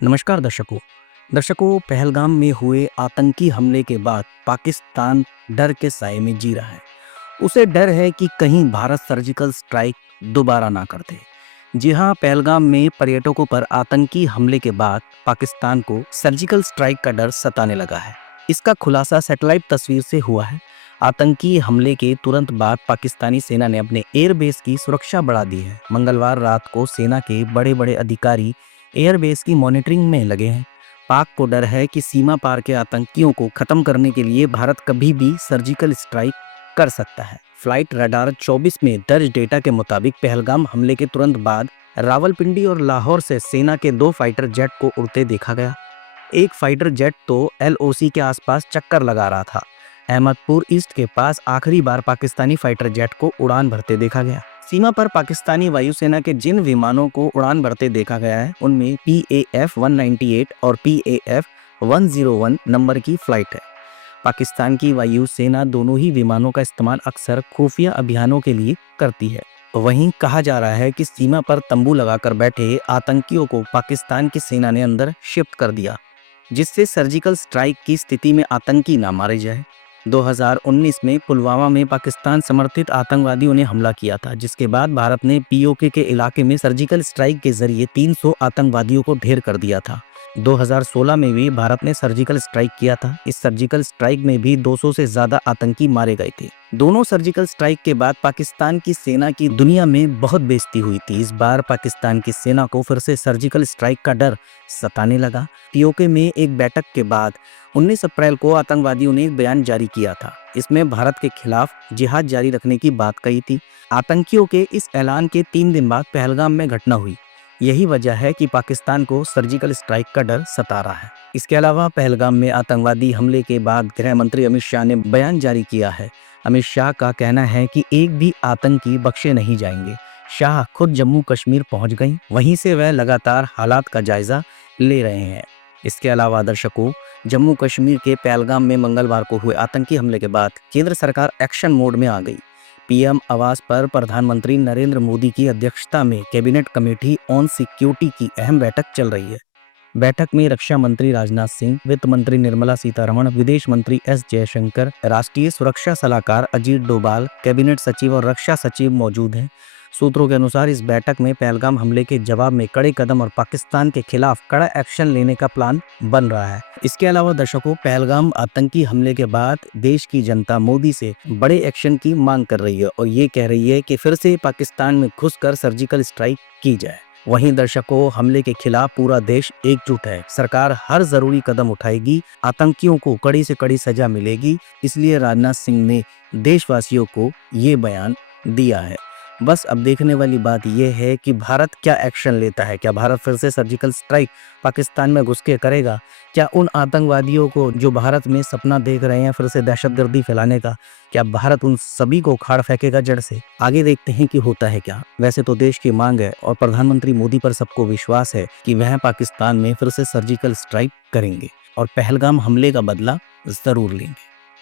नमस्कार दर्शकों पहलगाम में हुए आतंकी हमले के बाद पाकिस्तान डर के साए में जी रहा है। उसे डर है कि कहीं भारत सर्जिकल स्ट्राइक दोबारा ना कर दे। जी हाँ, पहलगाम में पर्यटकों पर आतंकी हमले के बाद पाकिस्तान को सर्जिकल स्ट्राइक का डर सताने लगा है। इसका खुलासा सैटेलाइट तस्वीर से हुआ है। आतंकी हमले के तुरंत बाद पाकिस्तानी सेना ने अपने एयरबेस की सुरक्षा बढ़ा दी है। मंगलवार रात को सेना के बड़े बड़े अधिकारी एयरबेस की मॉनिटरिंग में लगे हैं। पाक को डर है कि सीमा पार के आतंकियों को खत्म करने के लिए भारत कभी भी सर्जिकल स्ट्राइक कर सकता है। फ्लाइट रडार 24 में दर्ज डेटा के मुताबिक पहलगाम हमले के तुरंत बाद रावलपिंडी और लाहौर से सेना के 2 फाइटर जेट को उड़ते देखा गया। एक फाइटर जेट तो LOC के आसपास चक्कर लगा रहा था। अहमदपुर ईस्ट के पास आखिरी बार पाकिस्तानी फाइटर जेट को उड़ान भरते देखा गया। सीमा पर पाकिस्तानी वायुसेना के जिन विमानों को उड़ान भरते देखा गया है उनमें PAF 198 और PAF 101 नंबर की फ्लाइट है। पाकिस्तान की वायुसेना दोनों ही विमानों का इस्तेमाल अक्सर खुफिया अभियानों के लिए करती है। वहीं कहा जा रहा है कि सीमा पर तंबू लगाकर बैठे आतंकियों को पाकिस्तान की सेना ने अंदर शिफ्ट कर दिया, जिससे सर्जिकल स्ट्राइक की स्थिति में आतंकी ना मारे जाए। 2019 में पुलवामा में पाकिस्तान समर्थित आतंकवादियों ने हमला किया था, जिसके बाद भारत ने POK के इलाके में सर्जिकल स्ट्राइक के जरिए 300 आतंकवादियों को ढेर कर दिया था। 2016 में भी भारत ने सर्जिकल स्ट्राइक किया था। इस सर्जिकल स्ट्राइक में भी 200 से ज्यादा आतंकी मारे गए थे। दोनों सर्जिकल स्ट्राइक के बाद पाकिस्तान की सेना की दुनिया में बहुत बेइज्जती हुई थी। इस बार पाकिस्तान की सेना को फिर से सर्जिकल स्ट्राइक का डर सताने लगा। POK में एक बैठक के बाद 19 अप्रैल को आतंकवादियों ने एक बयान जारी किया था। इसमें भारत के खिलाफ जिहाद जारी रखने की बात कही थी। आतंकियों के इस ऐलान के 3 दिन बाद पहलगाम में घटना हुई। यही वजह है कि पाकिस्तान को सर्जिकल स्ट्राइक का डर सता रहा है। इसके अलावा पहलगाम में आतंकवादी हमले के बाद गृह मंत्री अमित शाह ने बयान जारी किया है। अमित शाह का कहना है कि एक भी आतंकी बख्शे नहीं जाएंगे। शाह खुद जम्मू कश्मीर पहुंच गई, वहीं से वह लगातार हालात का जायजा ले रहे हैं। इसके अलावा दर्शकों, जम्मू कश्मीर के पहलगाम में मंगलवार को हुए आतंकी हमले के बाद केंद्र सरकार एक्शन मोड में आ गई। PM आवास पर प्रधानमंत्री नरेंद्र मोदी की अध्यक्षता में कैबिनेट कमेटी ऑन सिक्योरिटी की अहम बैठक चल रही है। बैठक में रक्षा मंत्री राजनाथ सिंह, वित्त मंत्री निर्मला सीतारमण, विदेश मंत्री S जयशंकर, राष्ट्रीय सुरक्षा सलाहकार अजीत डोभाल, कैबिनेट सचिव और रक्षा सचिव मौजूद हैं। सूत्रों के अनुसार इस बैठक में पहलगाम हमले के जवाब में कड़े कदम और पाकिस्तान के खिलाफ कड़ा एक्शन लेने का प्लान बन रहा है। इसके अलावा दर्शकों, पहलगाम आतंकी हमले के बाद देश की जनता मोदी से बड़े एक्शन की मांग कर रही है और ये कह रही है कि फिर से पाकिस्तान में घुसकर सर्जिकल स्ट्राइक की जाए। वहीं दर्शकों, हमले के खिलाफ पूरा देश एकजुट है। सरकार हर जरूरी कदम उठाएगी, आतंकियों को कड़ी से कड़ी सजा मिलेगी। इसलिए राजनाथ सिंह ने देशवासियों को ये बयान दिया है। बस अब देखने वाली बात यह है कि भारत क्या एक्शन लेता है। क्या भारत फिर से सर्जिकल स्ट्राइक पाकिस्तान में घुस के करेगा? क्या उन आतंकवादियों को जो भारत में सपना देख रहे हैं फिर से दहशतगर्दी फैलाने का, क्या भारत उन सभी को उखाड़ फेंकेगा जड़ से? आगे देखते हैं कि होता है क्या। वैसे तो देश की मांग है और प्रधानमंत्री मोदी पर सबको विश्वास है कि वह पाकिस्तान में फिर से सर्जिकल स्ट्राइक करेंगे और पहलगाम हमले का बदला जरूर लेंगे।